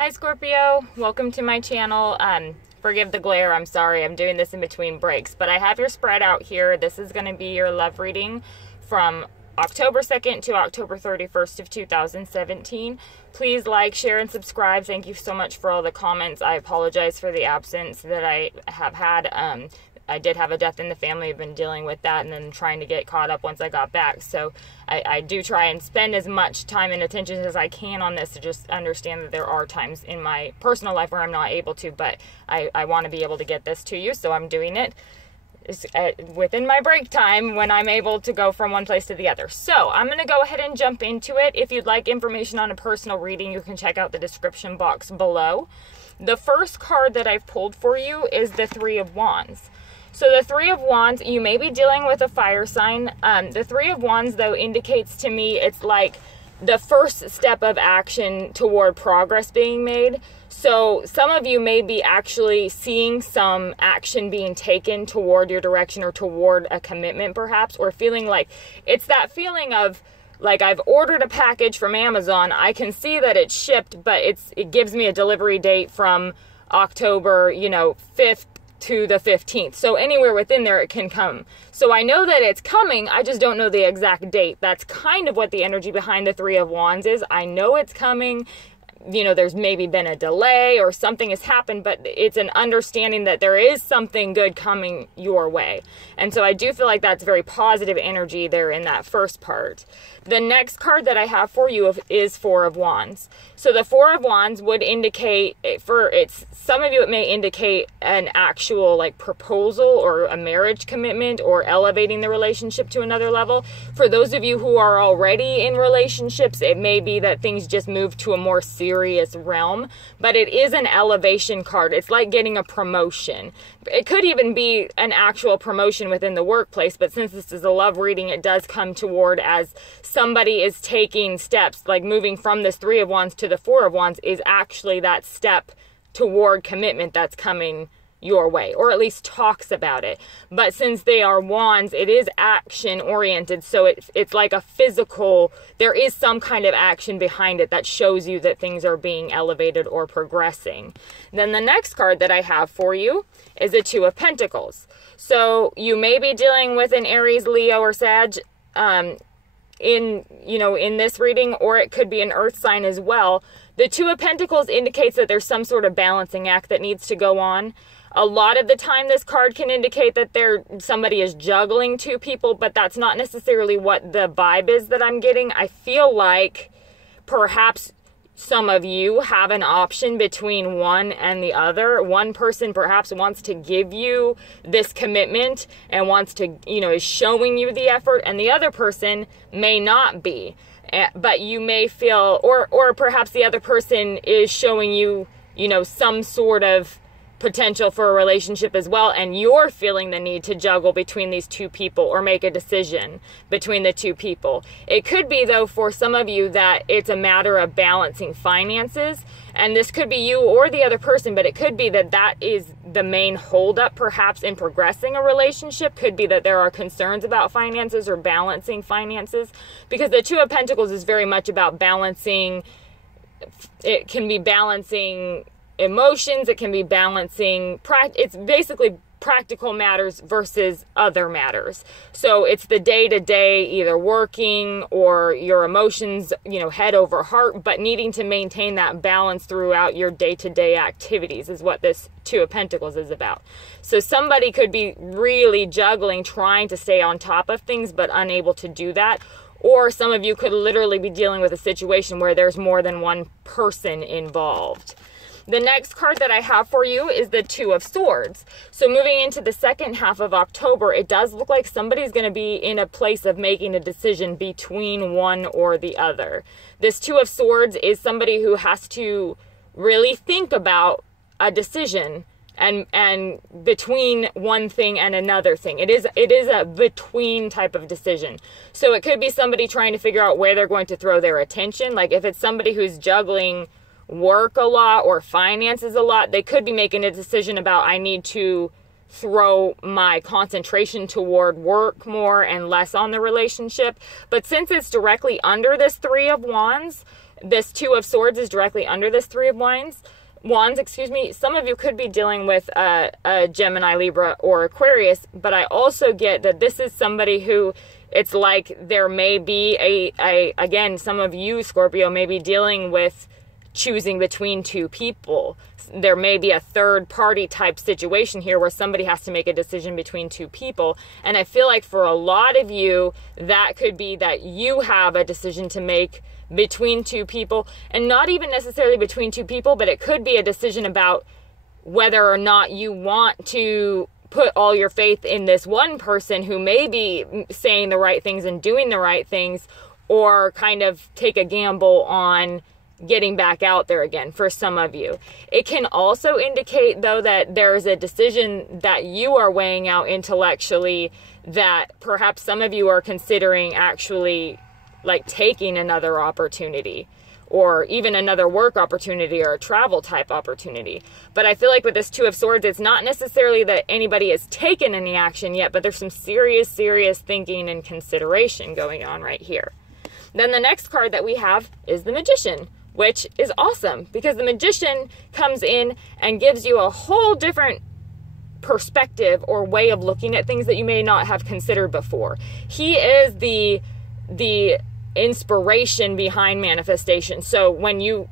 Hi Scorpio, welcome to my channel. Forgive the glare, I'm sorry, I'm doing this in between breaks, but I have your spread out here. This is going to be your love reading from October 2nd to October 31st of 2017. Please like, share, and subscribe. Thank you so much for all the comments. I apologize for the absence that I have had. I did have a death in the family. I've been dealing with that and then trying to get caught up once I got back. So I do try and spend as much time and attention as I can on this to just understand that there are times in my personal life where I'm not able to, but I want to be able to get this to you, so I'm doing it within my break time when I'm able to go from one place to the other. So I'm going to go ahead and jump into it. If you'd like information on a personal reading, you can check out the description box below. The first card that I've pulled for you is the Three of Wands. So the Three of Wands, you may be dealing with a fire sign. The Three of Wands, though, indicates to me it's like the first step of action toward progress being made. So some of you may be actually seeing some action being taken toward your direction or toward a commitment perhaps, or feeling like it's that feeling of like I've ordered a package from Amazon. I can see that it's shipped, but it gives me a delivery date from October, 5th to the 15th. So anywhere within there it can come. So I know that it's coming, I just don't know the exact date. That's kind of what the energy behind the Three of Wands is. I know it's coming. There's maybe been a delay or something has happened, but it's an understanding that there is something good coming your way. And so I do feel like that's very positive energy there in that first part. The next card that I have for you is Four of Wands. So the Four of Wands would indicate, some of you it may indicate an actual like proposal or a marriage commitment or elevating the relationship to another level. For those of you who are already in relationships, it may be that things just move to a more serious realm, but it is an elevation card. It's like getting a promotion. It could even be an actual promotion within the workplace, but since this is a love reading, it does come toward as somebody is taking steps, like moving from this Three of Wands to the Four of Wands is actually that step toward commitment that's coming your way, or at least talks about it. But since they are wands, it is action oriented, so it's like a physical, there is some kind of action behind it that shows you that things are being elevated or progressing. Then the next card that I have for you is a Two of Pentacles. So you may be dealing with an Aries, Leo, or Sag in this reading, or it could be an earth sign as well. The Two of Pentacles indicates that there's some sort of balancing act that needs to go on. A lot of the time this card can indicate that somebody is juggling two people, but that's not necessarily what the vibe is that I'm getting. I feel like perhaps some of you have an option between one and the other. One person perhaps wants to give you this commitment and wants to, is showing you the effort, and the other person may not be. But you may feel, or perhaps the other person is showing you, some sort of potential for a relationship as well, and you're feeling the need to juggle between these two people or make a decision between the two people. It could be, though, for some of you that it's a matter of balancing finances, and this could be you or the other person, but it could be that is the main holdup perhaps in progressing a relationship. Could be that there are concerns about finances or balancing finances, because the Two of Pentacles is very much about balancing. It can be balancing emotions, it can be balancing, it's basically practical matters versus other matters. So it's the day-to-day, either working or your emotions, head over heart, but needing to maintain that balance throughout your day-to-day activities is what this Two of Pentacles is about. So somebody could be really juggling, trying to stay on top of things, but unable to do that. Or some of you could literally be dealing with a situation where there's more than one person involved. The next card that I have for you is the Two of Swords. So moving into the second half of October, it does look like somebody's going to be in a place of making a decision between one or the other. This Two of Swords is somebody who has to really think about a decision and between one thing and another thing. It is a between type of decision. So it could be somebody trying to figure out where they're going to throw their attention. Like if it's somebody who's juggling work a lot or finances a lot, they could be making a decision about, I need to throw my concentration toward work more and less on the relationship. But since it's directly under this Three of Wands, This Two of Swords is directly under this Three of Wands. Some of you could be dealing with a Gemini, Libra, or Aquarius, but I also get that this is somebody who, it's like there may be again, some of you, Scorpio, may be dealing with choosing between two people. There may be a third party type situation here where somebody has to make a decision between two people. And I feel like for a lot of you, that could be that you have a decision to make between two people, and not even necessarily between two people, but it could be a decision about whether or not you want to put all your faith in this one person who may be saying the right things and doing the right things, or kind of take a gamble on getting back out there again for some of you. It can also indicate, though, that there is a decision that you are weighing out intellectually that perhaps some of you are considering actually like taking another opportunity, or even another work opportunity or a travel type opportunity. But I feel like with this Two of Swords, it's not necessarily that anybody has taken any action yet, but there's some serious thinking and consideration going on right here. Then the next card that we have is the Magician, which is awesome because the Magician comes in and gives you a whole different perspective or way of looking at things that you may not have considered before. He is the inspiration behind manifestation. So when you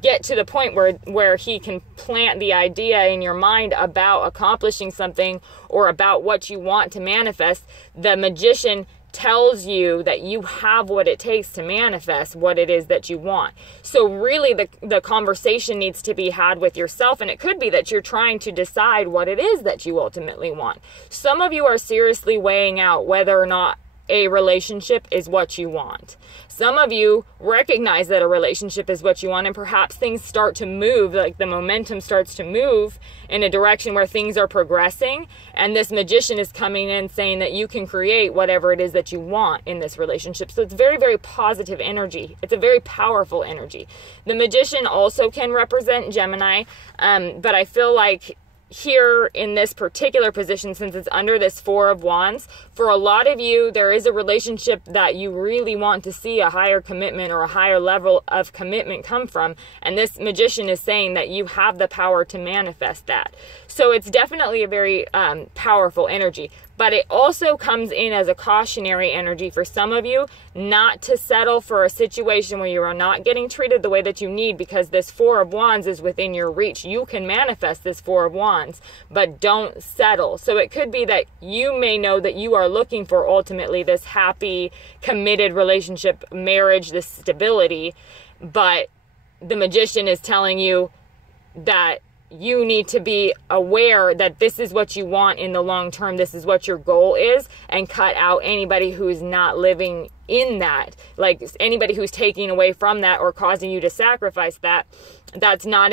get to the point where he can plant the idea in your mind about accomplishing something or about what you want to manifest, the Magician tells you that you have what it takes to manifest what it is that you want. So really the conversation needs to be had with yourself, and it could be that you're trying to decide what it is that you ultimately want. Some of you are seriously weighing out whether or not a relationship is what you want. Some of you recognize that a relationship is what you want, and perhaps things start to move, like the momentum starts to move in a direction where things are progressing, and this Magician is coming in saying that you can create whatever it is that you want in this relationship. So it's very positive energy. It's a very powerful energy. The Magician also can represent Gemini, but I feel like here in this particular position, since it's under this Four of Wands, for a lot of you, there is a relationship that you really want to see a higher commitment or a higher level of commitment come from. And this Magician is saying that you have the power to manifest that. So it's definitely a very powerful energy. But it also comes in as a cautionary energy for some of you not to settle for a situation where you are not getting treated the way that you need, because this Four of Wands is within your reach. You can manifest this Four of Wands, but don't settle. So it could be that you may know that you are looking for ultimately this happy, committed relationship, marriage, this stability, but the Magician is telling you that you need to be aware that this is what you want in the long term. This is what your goal is, and cut out anybody who's not living in that. Like anybody who's taking away from that or causing you to sacrifice that. That's not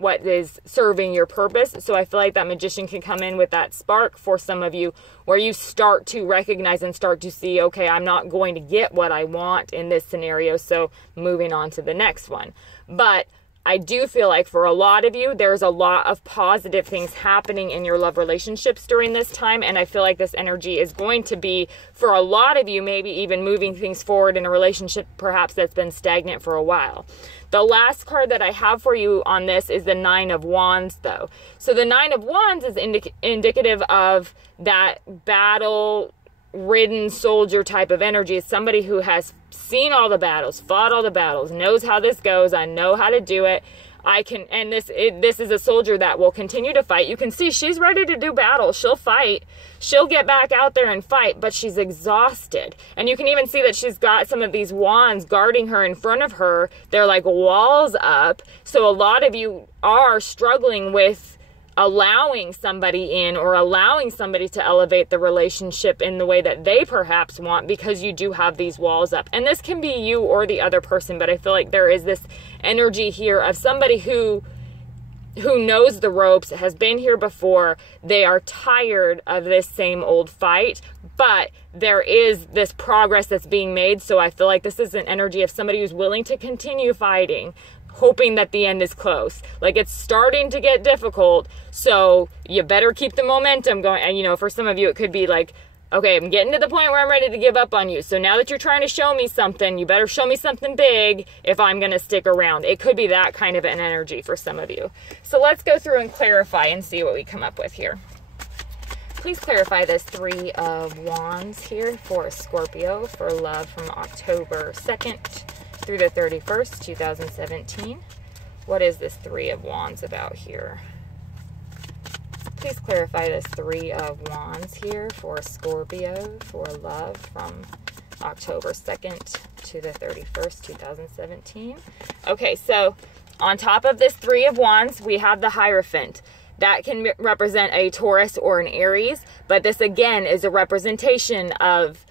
what is serving your purpose. So I feel like that Magician can come in with that spark for some of you, where you start to recognize and start to see, okay, I'm not going to get what I want in this scenario, so moving on to the next one. But I do feel like for a lot of you, there's a lot of positive things happening in your love relationships during this time. And I feel like this energy is going to be, for a lot of you, maybe even moving things forward in a relationship perhaps that's been stagnant for a while. The last card that I have for you on this is the Nine of Wands, though. So the Nine of Wands is indicative of that battle-ridden soldier type of energy. It's somebody who has seen all the battles, fought all the battles, knows how this goes. I know how to do it. This is a soldier that will continue to fight. You can see she's ready to do battle. She'll fight. She'll get back out there and fight, but she's exhausted. And you can even see that she's got some of these wands guarding her in front of her. They're like walls up. So a lot of you are struggling with allowing somebody in, or allowing somebody to elevate the relationship in the way that they perhaps want, because you do have these walls up. And this can be you or the other person, but I feel like there is this energy here of somebody who knows the ropes, has been here before. They are tired of this same old fight, but there is this progress that's being made. So I feel like this is an energy of somebody who's willing to continue fighting, hoping that the end is close. Like it's starting to get difficult, so you better keep the momentum going. And for some of you, it could be like okay, I'm getting to the point where I'm ready to give up on you. So now that you're trying to show me something, you better show me something big if I'm going to stick around. It could be that kind of an energy for some of you. So let's go through and clarify and see what we come up with here. Please clarify this 3 of Wands here for Scorpio for love from October 2nd through the 31st, 2017. What is this 3 of Wands about here? Please clarify this 3 of Wands here for Scorpio for love from October 2nd to the 31st, 2017. Okay, so on top of this 3 of Wands, we have the Hierophant. That can represent a Taurus or an Aries, but this again is a representation of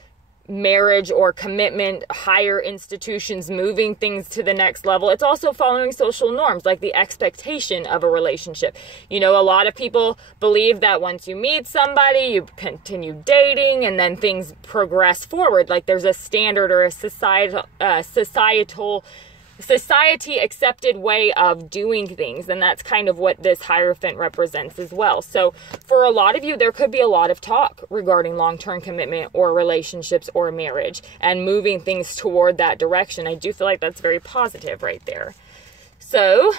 marriage or commitment, higher institutions, moving things to the next level. It's also following social norms, like the expectation of a relationship. You know, a lot of people believe that once you meet somebody, you continue dating and then things progress forward. Like there's a standard or a society accepted way of doing things, and that's kind of what this Hierophant represents as well. So for a lot of you, there could be a lot of talk regarding long-term commitment or relationships or marriage and moving things toward that direction. I do feel like that's very positive right there. So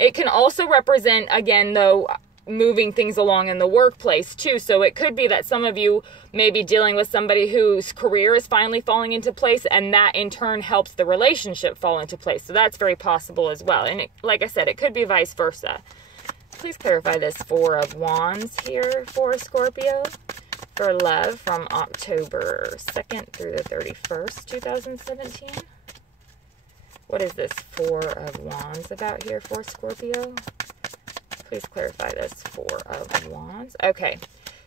it can also represent, again, though, moving things along in the workplace too. So it could be that some of you may be dealing with somebody whose career is finally falling into place, and that in turn helps the relationship fall into place. So that's very possible as well. And like I said, it could be vice versa. Please clarify this 4 of Wands here for Scorpio for love from October 2nd through the 31st, 2017. What is this 4 of Wands about here for Scorpio? Please clarify this 4 of Wands. Okay,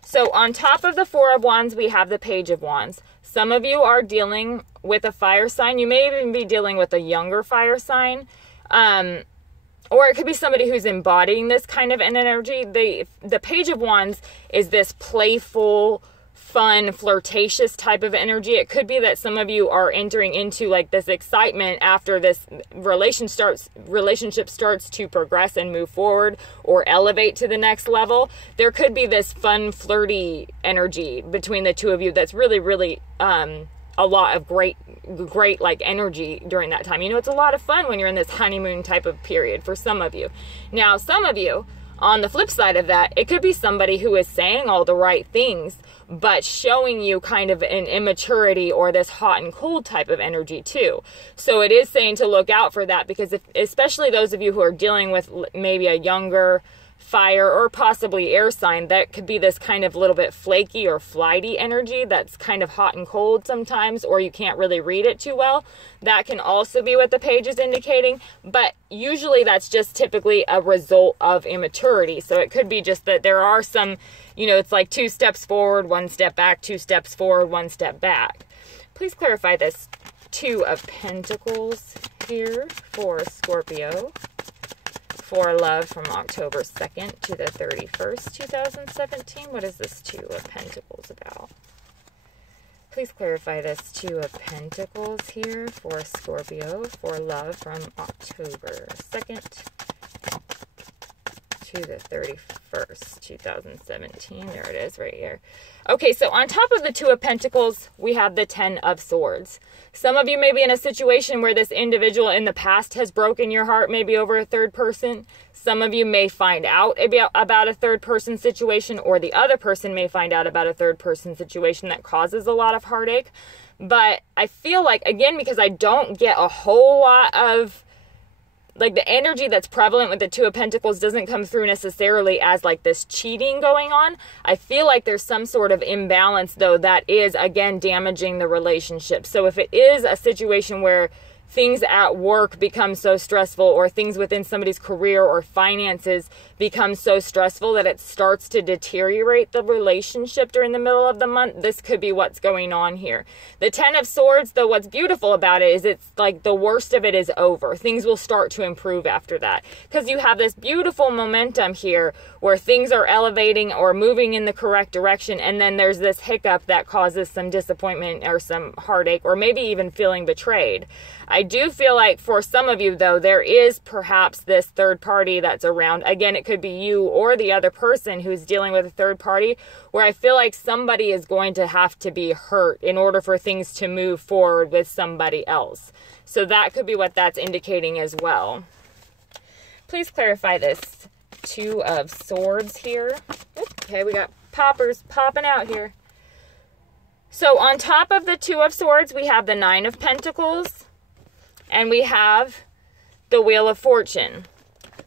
so on top of the 4 of Wands, we have the Page of Wands. Some of you are dealing with a fire sign. You may even be dealing with a younger fire sign. Or it could be somebody who's embodying this kind of an energy. The Page of Wands is this playful, fun, flirtatious type of energy. It could be that some of you are entering into like this excitement after this relationship starts to progress and move forward or elevate to the next level. There could be this fun, flirty energy between the two of you that's really, really a lot of great like energy during that time. You know, it's a lot of fun when you're in this honeymoon type of period for some of you. Now, some of you, on the flip side of that, it could be somebody who is saying all the right things, but showing you kind of an immaturity or this hot and cold type of energy too. So it is saying to look out for that, because especially those of you who are dealing with maybe a younger fire or possibly air sign, that could be this kind of little bit flaky or flighty energy that's kind of hot and cold sometimes, or you can't really read it too well. That can also be what the page is indicating, but usually that's just typically a result of immaturity. So it could be just that there are some, you know, it's like 2 steps forward, 1 step back, 2 steps forward, 1 step back. Please clarify this 2 of Pentacles here for Scorpio for love from October 2nd to the 31st, 2017. What is this 2 of Pentacles about? Please clarify this 2 of Pentacles here for Scorpio for love from October 2nd to the 31st, 2017. There it is right here. Okay, so on top of the 2 of Pentacles, we have the 10 of Swords. Some of you may be in a situation where this individual in the past has broken your heart, maybe over a third person. Some of you may find out about a third person situation, or the other person may find out about a third person situation that causes a lot of heartache. But I feel like, again, because I don't get a whole lot of like the energy that's prevalent with the 2 of Pentacles doesn't come through necessarily as like this cheating going on. I feel like there's some sort of imbalance though that is, again, damaging the relationship. So if it is a situation where things at work become so stressful, or things within somebody's career or finances become so stressful that it starts to deteriorate the relationship during the middle of the month, this could be what's going on here. The 10 of Swords, though, what's beautiful about it is it's like the worst of it is over. Things will start to improve after that, because you have this beautiful momentum here where things are elevating or moving in the correct direction, and then there's this hiccup that causes some disappointment or some heartache, or maybe even feeling betrayed. I do feel like for some of you, though, there is perhaps this third party that's around. Again, it could be you or the other person who's dealing with a third party, where I feel like somebody is going to have to be hurt in order for things to move forward with somebody else. So that could be what that's indicating as well. Please clarify this Two of Swords here. Okay, we got poppers popping out here. So on top of the Two of Swords, we have the Nine of Pentacles. And we have the Wheel of Fortune.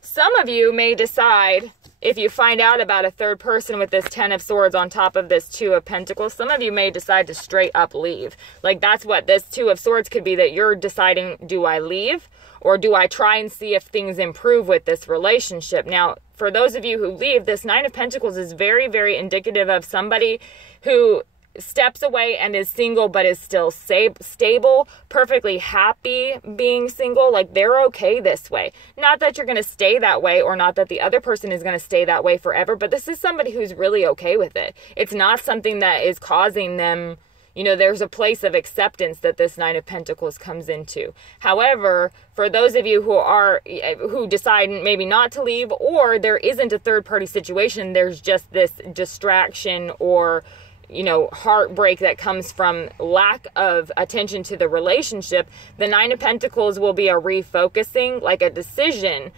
Some of you may decide, if you find out about a third person with this Ten of Swords on top of this Two of Pentacles, some of you may decide to straight up leave. Like, that's what this Two of Swords could be, that you're deciding, do I leave? Or do I try and see if things improve with this relationship? Now, for those of you who leave, this Nine of Pentacles is very, very indicative of somebody who steps away and is single but is still stable, perfectly happy being single. Like, they're okay this way. Not that you're going to stay that way, or not that the other person is going to stay that way forever, but this is somebody who's really okay with it. It's not something that is causing them, you know, there's a place of acceptance that this Nine of Pentacles comes into. However, for those of you who decide maybe not to leave, or there isn't a third party situation, there's just this distraction or, you know, heartbreak that comes from lack of attention to the relationship, the Nine of Pentacles will be a refocusing, like a decision.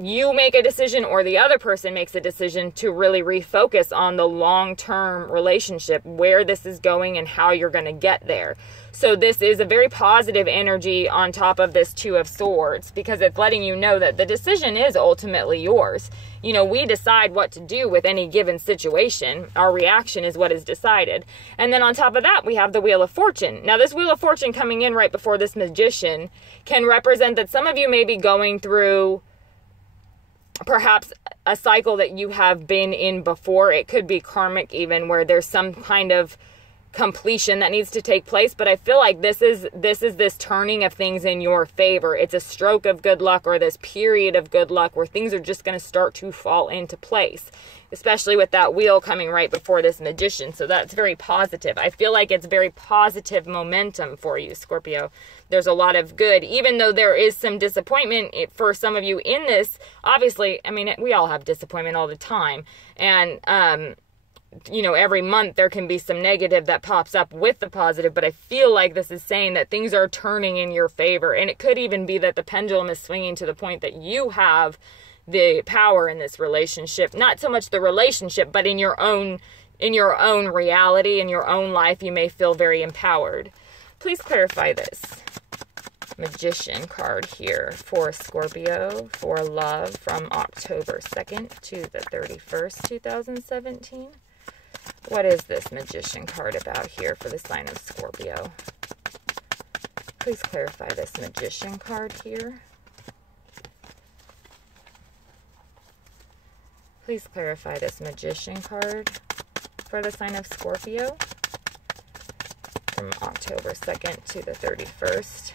You make a decision, or the other person makes a decision to really refocus on the long-term relationship, where this is going and how you're going to get there. So this is a very positive energy on top of this Two of Swords, because it's letting you know that the decision is ultimately yours. You know, we decide what to do with any given situation. Our reaction is what is decided. And then on top of that, we have the Wheel of Fortune. Now, this Wheel of Fortune coming in right before this Magician can represent that some of you may be going through perhaps a cycle that you have been in before. It could be karmic even, where there's some kind of completion that needs to take place. But I feel like this is this turning of things in your favor. It's a stroke of good luck, or this period of good luck where things are just going to start to fall into place, especially with that wheel coming right before this Magician. So that's very positive. I feel like it's very positive momentum for you, Scorpio. There's a lot of good, even though there is some disappointment for some of you in this. Obviously, I mean, we all have disappointment all the time. And, you know, every month there can be some negative that pops up with the positive, but I feel like this is saying that things are turning in your favor. And it could even be that the pendulum is swinging to the point that you have the power in this relationship. Not so much the relationship, but in your own reality, in your own life, you may feel very empowered. Please clarify this Magician card here for Scorpio, for love, from October 2nd to the 31st, 2017. What is this Magician card about here for the sign of Scorpio? Please clarify this Magician card here. Please clarify this Magician card for the sign of Scorpio from October 2nd to the 31st,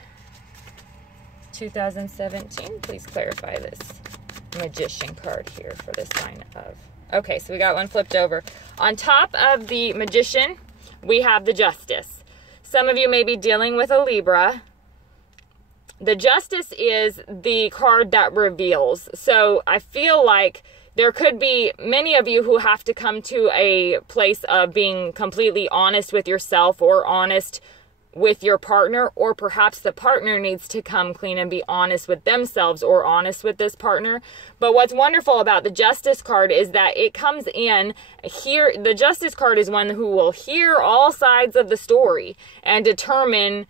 2017. Please clarify this Magician card here for the sign of... Okay, so we got one flipped over. On top of the Magician, we have the Justice. Some of you may be dealing with a Libra. The Justice is the card that reveals. So I feel like there could be many of you who have to come to a place of being completely honest with yourself, or honest with your partner, or perhaps the partner needs to come clean and be honest with themselves, or honest with this partner. But what's wonderful about the Justice card is that it comes in here. The Justice card is one who will hear all sides of the story and determine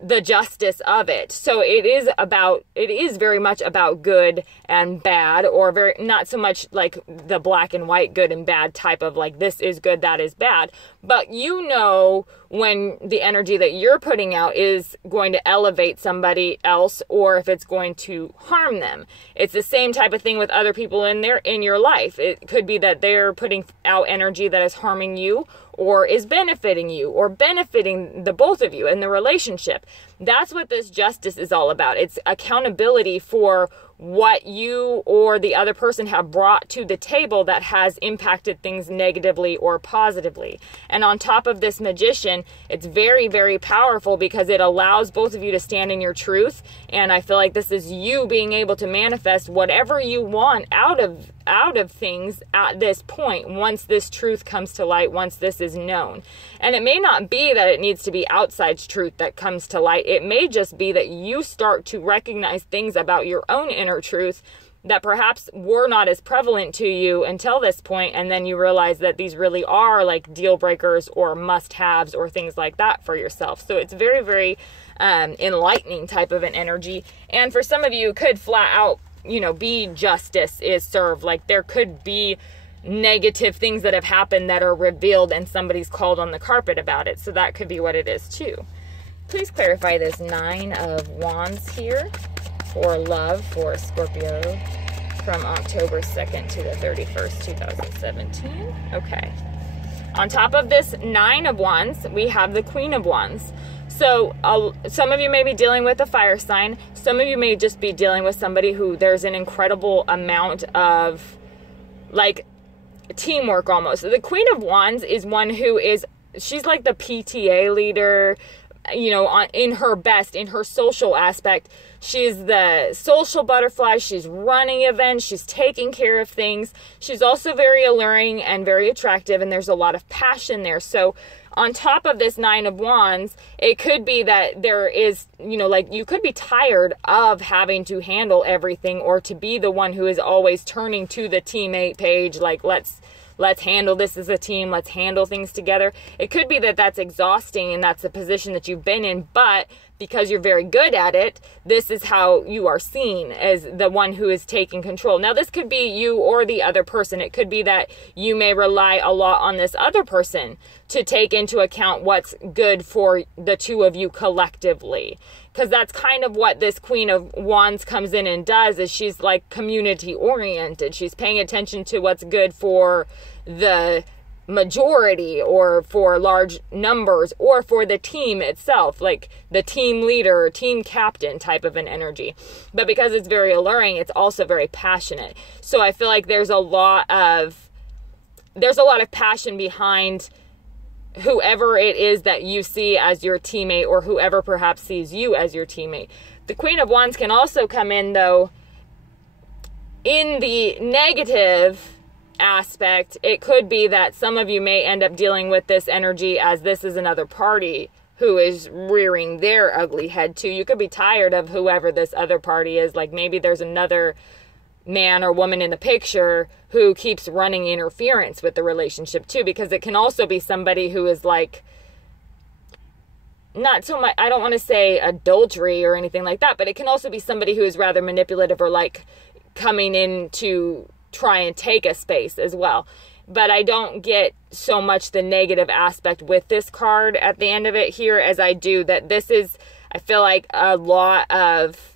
the justice of it. So it is very much about good and bad, or very, not so much like the black and white good and bad type of like, this is good, that is bad. But you know when the energy that you're putting out is going to elevate somebody else, or if it's going to harm them. It's the same type of thing with other people in your life. It could be that they're putting out energy that is harming you, or is benefiting you, or benefiting the both of you in the relationship. That's what this Justice is all about. It's accountability for what you or the other person have brought to the table that has impacted things negatively or positively. And on top of this Magician, it's very, very powerful because it allows both of you to stand in your truth. And I feel like this is you being able to manifest whatever you want out of things at this point, once this truth comes to light, once this is known. And it may not be that it needs to be outside truth that comes to light. It may just be that you start to recognize things about your own inner truth that perhaps were not as prevalent to you until this point, and then you realize that these really are like deal breakers or must-haves or things like that for yourself. So it's very, very enlightening type of an energy. And for some of you, could flat out, you know, be justice is served. Like there could be negative things that have happened that are revealed and somebody's called on the carpet about it. So that could be what it is too. Please clarify this 9 of Wands here for love for Scorpio from October 2nd to the 31st, 2017. Okay. On top of this 9 of Wands, we have the Queen of Wands. So some of you may be dealing with a fire sign. Some of you may just be dealing with somebody who there's an incredible amount of like teamwork almost. So the Queen of Wands is one who is, she's like the PTA leader, you know, in her best, in her social aspect. She's the social butterfly. She's running events. She's taking care of things. She's also very alluring and very attractive, and there's a lot of passion there. So on top of this 9 of Wands, it could be that there is, you know, like you could be tired of having to handle everything or to be the one who is always turning to the teammate page, like let's handle this as a team. Let's handle things together. It could be that that's exhausting and that's the position that you've been in, but because you're very good at it, this is how you are seen as the one who is taking control. Now, this could be you or the other person. It could be that you may rely a lot on this other person to take into account what's good for the two of you collectively. Because that's kind of what this Queen of Wands comes in and does, is she's like community oriented. She's paying attention to what's good for the majority or for large numbers or for the team itself, like the team leader, team captain type of an energy. But because it's very alluring, it's also very passionate. So I feel like there's a lot of passion behind whoever it is that you see as your teammate or whoever perhaps sees you as your teammate. The Queen of Wands can also come in though in the negative aspect. It could be that some of you may end up dealing with this energy as this is another party who is rearing their ugly head too. You could be tired of whoever this other party is. Like maybe there's another man or woman in the picture who keeps running interference with the relationship too, because it can also be somebody who is like, not so much, I don't want to say adultery or anything like that, but it can also be somebody who is rather manipulative or like coming in to try and take a space as well. But I don't get so much the negative aspect with this card at the end of it here as I do that this is, I feel like a lot of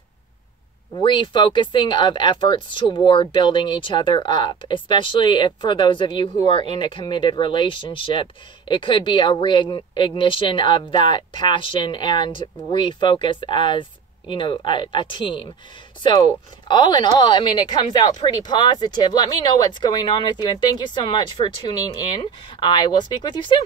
refocusing of efforts toward building each other up, especially if for those of you who are in a committed relationship. It could be a reignition of that passion and refocus as, you know, a team. So all in all, I mean, it comes out pretty positive. Let me know what's going on with you, and thank you so much for tuning in. I will speak with you soon.